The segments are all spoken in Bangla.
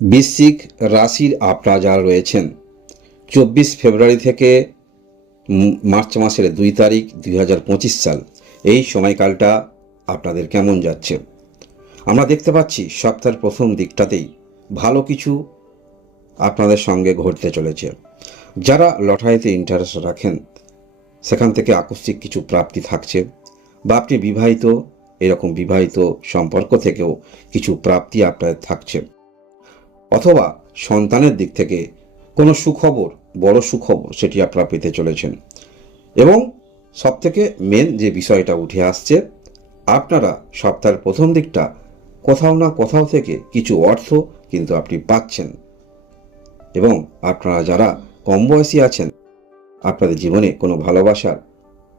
বৃশ্চিক রাশির আপনারা যারা রয়েছেন, চব্বিশ ফেব্রুয়ারি থেকে মার্চ মাসের দুই তারিখ দুই হাজার পঁচিশ সাল, এই সময়কালটা আপনাদের কেমন যাচ্ছে? আমরা দেখতে পাচ্ছি সপ্তাহের প্রথম দিকটাতেই ভালো কিছু আপনাদের সঙ্গে ঘটতে চলেছে। যারা লটারিতে ইন্টারেস্ট রাখেন, সেখান থেকে আকস্মিক কিছু প্রাপ্তি থাকছে বা আপনি বিবাহিত, এরকম বিবাহিত সম্পর্ক থেকেও কিছু প্রাপ্তি আপনাদের থাকছে। অথবা সন্তানের দিক থেকে কোনো সুখবর, বড় সুখবর সেটি আপনারা পেতে চলেছেন। এবং সবথেকে মেন যে বিষয়টা উঠে আসছে, আপনারা সপ্তাহের প্রথম দিকটা কোথাও না কোথাও থেকে কিছু অর্থ কিন্তু আপনি পাচ্ছেন। এবং আপনারা যারা কম বয়সী আছেন, আপনাদের জীবনে কোনো ভালোবাসার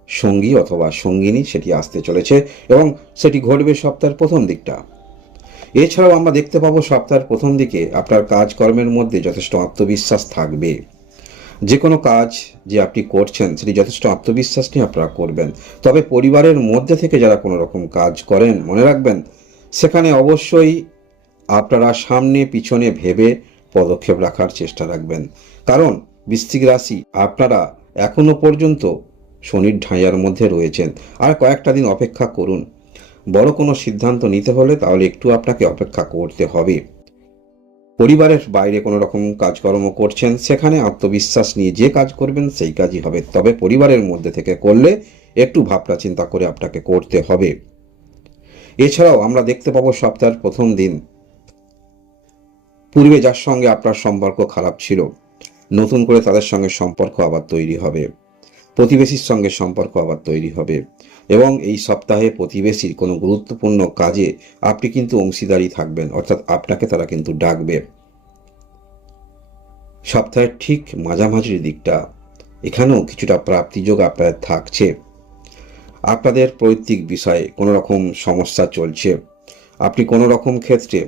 সঙ্গী অথবা সঙ্গিনী সেটি আসতে চলেছে এবং সেটি ঘটবে সপ্তাহের প্রথম দিকটা। এছাড়াও আমরা দেখতে পাবো সপ্তাহের প্রথম দিকে আপনার কাজকর্মের মধ্যে যথেষ্ট আত্মবিশ্বাস থাকবে। যে কোনো কাজ যে আপনি করছেন, সেটি যথেষ্ট আত্মবিশ্বাস নিয়ে আপনারা করবেন। তবে পরিবারের মধ্যে থেকে যারা কোনো রকম কাজ করেন, মনে রাখবেন, সেখানে অবশ্যই আপনারা সামনে পিছনে ভেবে পদক্ষেপ রাখার চেষ্টা রাখবেন। কারণ বৃশ্চিক রাশি আপনারা এখনও পর্যন্ত শনির ঢাইয়ার মধ্যে রয়েছেন। আর কয়েকটা দিন অপেক্ষা করুন। বড় কোনো সিদ্ধান্ত নিতে হলে তাহলে একটু আপনাকে অপেক্ষা করতে হবে। পরিবারের বাইরে কোনো রকম কাজকর্ম করছেন, সেখানে আত্মবিশ্বাস নিয়ে যে কাজ করবেন সেই কাজই হবে। তবে পরিবারের মধ্যে থেকে করলে একটু ভাবনা চিন্তা করে আপনাকে করতে হবে। এছাড়াও আমরা দেখতে পাবো সপ্তাহের প্রথম দিন। পূর্বে যার সঙ্গে আপনার সম্পর্ক খারাপ ছিল, নতুন করে তাদের সঙ্গে সম্পর্ক আবার তৈরি হবে। প্রতিবেশীর সঙ্গে সম্পর্ক আবার তৈরি হবে। এবং এই সপ্তাহে প্রতিবেশীর কোনো গুরুত্বপূর্ণ কাজে আপনি কিন্তু অংশীদারি থাকবেন, অর্থাৎ আপনাকে তারা কিন্তু ডাকবে। সপ্তাহের ঠিক মাঝামাঝির দিকটা, এখানেও কিছুটা প্রাপ্তিযোগ আপনাদের থাকছে। আপনাদের পৈতৃক বিষয়ে কোনো রকম সমস্যা চলছে। আপনি কোনো রকম ক্ষেত্রে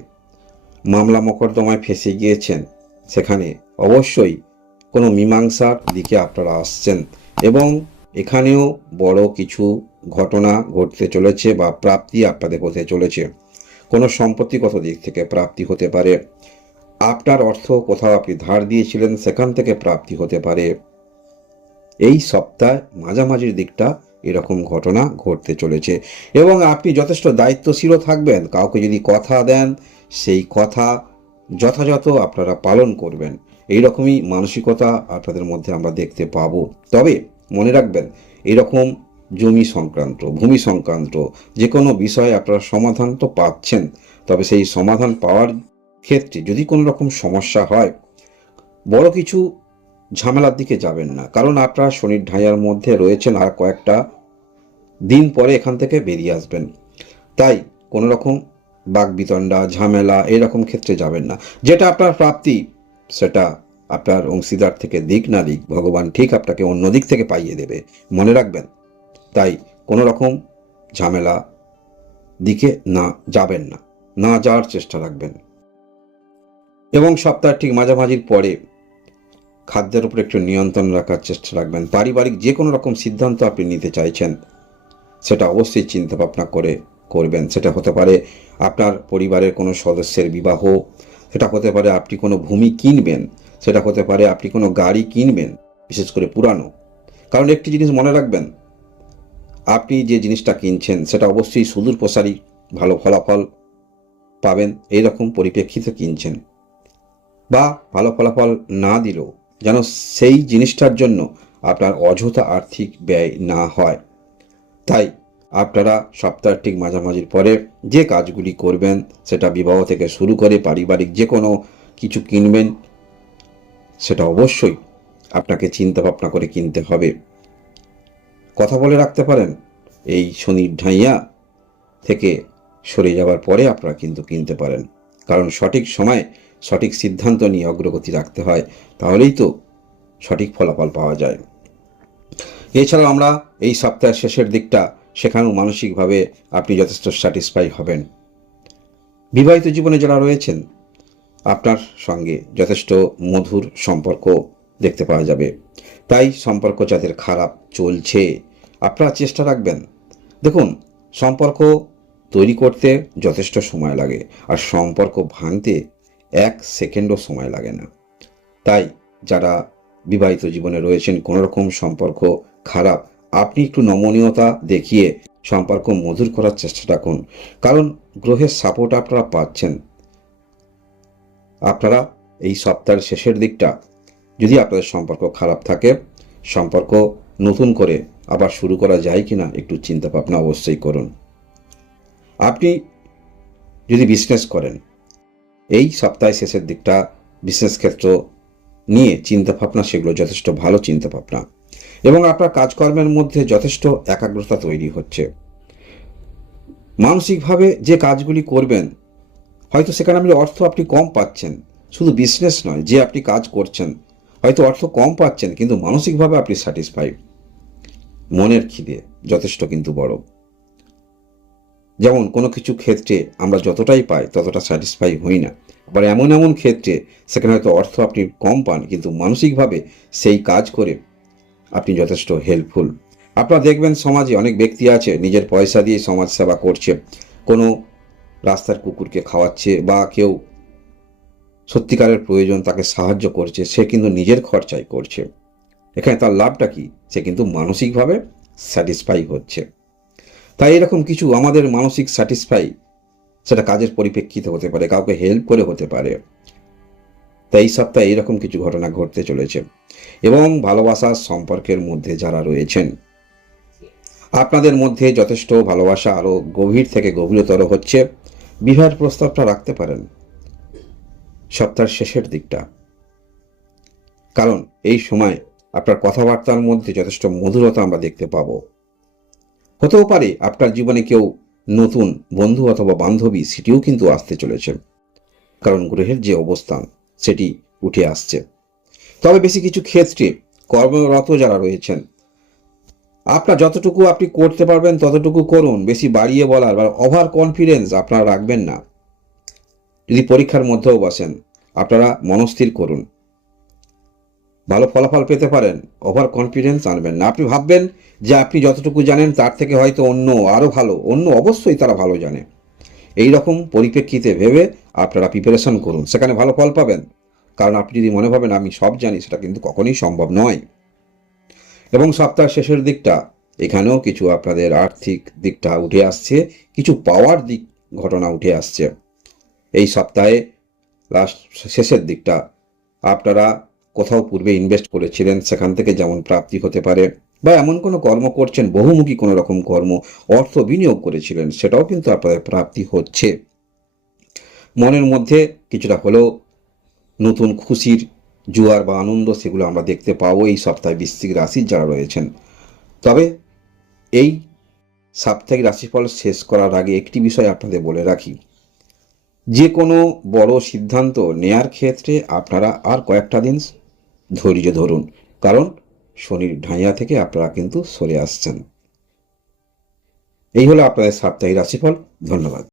মামলা মোকদ্দমায় ফেসে গিয়েছেন, সেখানে অবশ্যই কোনো মীমাংসার দিকে আপনারা আসছেন। এবং এখানেও বড় কিছু ঘটনা ঘটতে চলেছে বা প্রাপ্তি আপনাদের হতে চলেছে। কোনো সম্পত্তিগত দিক থেকে প্রাপ্তি হতে পারে। আপনার অর্থ কোথাও আপনি ধার দিয়েছিলেন, সেখান থেকে প্রাপ্তি হতে পারে। এই সপ্তাহে মাঝামাঝির দিকটা এরকম ঘটনা ঘটতে চলেছে। এবং আপনি যথেষ্ট দায়িত্বশীলও থাকবেন। কাউকে যদি কথা দেন, সেই কথা যথাযথ আপনারা পালন করবেন। এই রকমই মানসিকতা আপনাদের মধ্যে আমরা দেখতে পাব। তবে মনে রাখবেন, এরকম জমি সংক্রান্ত, ভূমি সংক্রান্ত যে কোনো বিষয়ে আপনারা সমাধান তো পাচ্ছেন। তবে সেই সমাধান পাওয়ার ক্ষেত্রে যদি কোনো রকম সমস্যা হয়, বড় কিছু ঝামেলার দিকে যাবেন না। কারণ আপনারা শনির ঢাইয়ার মধ্যে রয়েছেন আর কয়েকটা দিন পরে এখান থেকে বেরিয়ে আসবেন। তাই কোনো রকম বাগবিতণ্ডা ঝামেলা, এরকম ক্ষেত্রে যাবেন না। যেটা আপনার প্রাপ্তি সেটা আপনার অংশীদার থেকে দিক না দিক, ভগবান ঠিক আপনাকে অন্য দিক থেকে পাইয়ে দেবে। মনে রাখবেন। তাই কোনো রকম ঝামেলা দিকে না যাবেন না। না যাওয়ার চেষ্টা রাখবেন। এবং সপ্তাহের ঠিক মাঝামাঝির পরে খাদ্যের উপর একটু নিয়ন্ত্রণ রাখার চেষ্টা রাখবেন। পারিবারিক যে কোনো রকম সিদ্ধান্ত আপনি নিতে চাইছেন, সেটা অবশ্যই চিন্তা ভাবনা করে করবেন। সেটা হতে পারে আপনার পরিবারের কোনো সদস্যের বিবাহ সেটা হতে পারে আপনি কোনো ভূমি কিনবেন, সেটা হতে পারে আপনি কোনো গাড়ি কিনবেন, বিশেষ করে পুরানো। কারণ একটি জিনিস মনে রাখবেন, আপনি যে জিনিসটা কিনছেন সেটা অবশ্যই সুদূর প্রসারী, ভালো ফলাফল পাবেন, এই রকম পরিপ্রেক্ষিতে কিনছেন। বা ভালো ফলাফল না দিলেও যেন সেই জিনিসটার জন্য আপনার অযথা আর্থিক ব্যয় না হয়। তাই আপনারা সপ্তাহের ঠিক মাঝামাঝির পরে যে কাজগুলি করবেন, সেটা বিবাহ থেকে শুরু করে পারিবারিক যে কোনো কিছু কিনবেন, সেটা অবশ্যই আপনাকে চিন্তা ভাবনা করে কিনতে হবে। কথা বলে রাখতে পারেন, এই শনির ঢাইয়া থেকে সরে যাওয়ার পরে আপনারা কিন্তু কিনতে পারেন। কারণ সঠিক সময় সঠিক সিদ্ধান্ত নিয়ে অগ্রগতি রাখতে হয়, তাহলেই তো সঠিক ফলাফল পাওয়া যায়। এছাড়াও আমরা এই সপ্তাহের শেষের দিকটা সেখানেও মানসিকভাবে আপনি যথেষ্ট স্যাটিসফাই হবেন। বিবাহিত জীবনে যারা রয়েছেন, আপনার সঙ্গে যথেষ্ট মধুর সম্পর্ক দেখতে পাওয়া যাবে। তাই সম্পর্ক যাদের খারাপ চলছে, আপনারা চেষ্টা রাখবেন। দেখুন, সম্পর্ক তৈরি করতে যথেষ্ট সময় লাগে, আর সম্পর্ক ভাঙতে এক সেকেন্ডও সময় লাগে না। তাই যারা বিবাহিত জীবনে রয়েছেন, কোনোরকম সম্পর্ক খারাপ আপনি একটু নমনীয়তা দেখিয়ে সম্পর্ক মধুর করার চেষ্টা করুন কারণ গ্রহের সাপোর্ট আপনারা পাচ্ছেন। আপনারা এই সপ্তাহের শেষের দিকটা যদি আপনাদের সম্পর্ক খারাপ থাকে, সম্পর্ক নতুন করে আবার শুরু করা যায় কিনা একটু চিন্তা ভাবনা অবশ্যই করুন। আপনি যদি বিজনেস করেন, এই সপ্তাহের শেষের দিকটা বিজনেস ক্ষেত্র নিয়ে চিন্তা ভাবনা, সেগুলো যথেষ্ট ভালো চিন্তা ভাবনা। এবং আপনার কাজকর্মের মধ্যে যথেষ্ট একাগ্রতা তৈরি হচ্ছে। মানসিকভাবে যে কাজগুলি করবেন, হয়তো সেখানে আপনি অর্থ আপনি কম পাচ্ছেন, শুধু বিজনেস নয়, যে আপনি কাজ করছেন, হয়তো অর্থ কম পাচ্ছেন, কিন্তু মানসিকভাবে আপনি স্যাটিসফাই মনের খিদে যথেষ্ট কিন্তু বড়। যেমন কোনো কিছু ক্ষেত্রে আমরা যতটাই পাই, ততটা স্যাটিসফাই হই না। আবার এমন এমন ক্ষেত্রে সেখানে হয়তো অর্থ আপনি কম পান, কিন্তু মানসিকভাবে সেই কাজ করে আপনি যথেষ্ট হেল্পফুল আপনারা দেখবেন সমাজে অনেক ব্যক্তি আছে, নিজের পয়সা দিয়ে সমাজ সেবা করছে। কোনো রাস্তার কুকুরকে খাওয়াচ্ছে বা কেউ সত্যিকারের প্রয়োজন তাকে সাহায্য করছে, সে কিন্তু নিজের খরচায় করছে। এখানে তার লাভটা কি? সে কিন্তু মানসিকভাবে স্যাটিসফাই হচ্ছে। তাই এরকম কিছু আমাদের মানসিক স্যাটিসফাই সেটা কাজের পরিপ্রেক্ষিতে হতে পারে, কাউকে হেল্প করে হতে পারে। তাই এই সপ্তাহে এইরকম কিছু ঘটনা ঘটতে চলেছে এবং ভালোবাসার সম্পর্কের মধ্যে যারা রয়েছেন, আপনাদের মধ্যে যথেষ্ট ভালোবাসা আরও গভীর থেকে গভীরতর হচ্ছে। বিবাহের প্রস্তাবটা রাখতে পারেন। সপ্তাহের শেষের দিকটা। কারণ এই সময় আপনার কথাবার্তার মধ্যে যথেষ্ট মধুরতা আমরা দেখতে পাবো। হতেও পারে আপনার জীবনে কেউ নতুন বন্ধু অথবা বান্ধবী, সেটিও কিন্তু আসতে চলেছে। কারণ গ্রহের যে অবস্থান সেটি উঠে আসছে। তবে বেশি কিছু ক্ষেত্রে কর্মরত যারা রয়েছেন, আপনার যতটুকু আপনি করতে পারবেন, ততটুকু করুন। বেশি বাড়িয়ে বলার বা ওভার কনফিডেন্স আপনারা রাখবেন না। যদি পরীক্ষার মধ্যেও বসেন, আপনারা মনস্থির করুন। ভালো ফলাফল পেতে পারেন ওভার কনফিডেন্স আনবেন না। আপনি ভাববেন যে আপনি যতটুকু জানেন, তার থেকে হয়তো অন্য আরও ভালো। অন্য অবশ্যই তারা ভালো জানে। এই রকম পরিপ্রেক্ষিতে ভেবে আপনারা প্রিপারেশন করুন। সেখানে ভালো ফল পাবেন। কারণ আপনি যদি মনে ভাবেন, আমি সব জানি, সেটা কিন্তু কখনোই সম্ভব নয়। এবং সপ্তাহ শেষের দিকটা, এখানেও কিছু আপনাদের আর্থিক দিকটা উঠে আসছে, কিছু পাওয়ার দিক ঘটনা উঠে আসছে। এই সপ্তাহে লাস্ট শেষের দিকটা, আপনারা কোথাও পূর্বে ইনভেস্ট করেছিলেন, সেখান থেকে যেমন প্রাপ্তি হতে পারে, বা এমন কোনো কর্ম করছেন, বহুমুখী কোনো রকম কর্ম, অর্থ বিনিয়োগ করেছিলেন, সেটাও কিন্তু আপনাদের প্রাপ্তি হচ্ছে। মনের মধ্যে কিছুটা হলেও নতুন খুশির জোয়ার বা আনন্দ সেগুলো আমরা দেখতে পাবো এই সপ্তাহে বৃশ্চিক রাশির যারা রয়েছেন। তবে এই সাপ্তাহিক রাশিফল শেষ করার আগে একটি বিষয় আপনাদের বলে রাখি। যে কোনো বড় সিদ্ধান্ত নেয়ার ক্ষেত্রে আপনারা আর কয়েকটা দিন ধৈর্য ধরুন, কারণ শনির ঢাইয়া থেকে আপনারা কিন্তু সরে আসছেন। এই হলো আপনাদের সাপ্তাহিক রাশিফল, ধন্যবাদ।